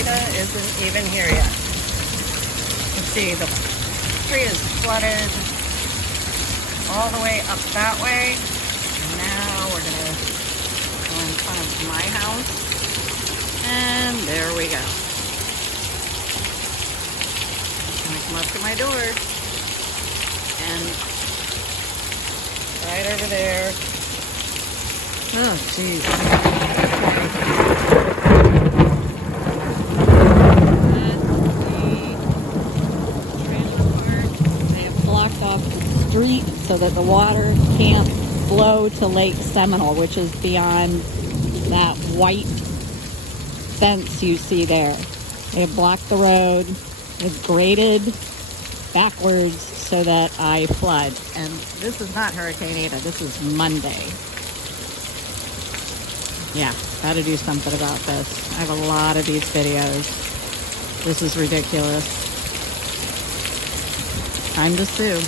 Eta isn't even here yet. You can see the street is flooded all the way up that way. And now we're gonna go in front of my house. And there we go. Gonna come up to my door. And right over there. Oh, jeez. They have blocked off the street so that the water can't flow to Lake Seminole, which is beyond that white fence you see there. They have blocked the road. They've graded backwards so that I flood. And this is not Hurricane Eta. This is Monday. Yeah, gotta do something about this. I have a lot of these videos. This is ridiculous. Time to sue.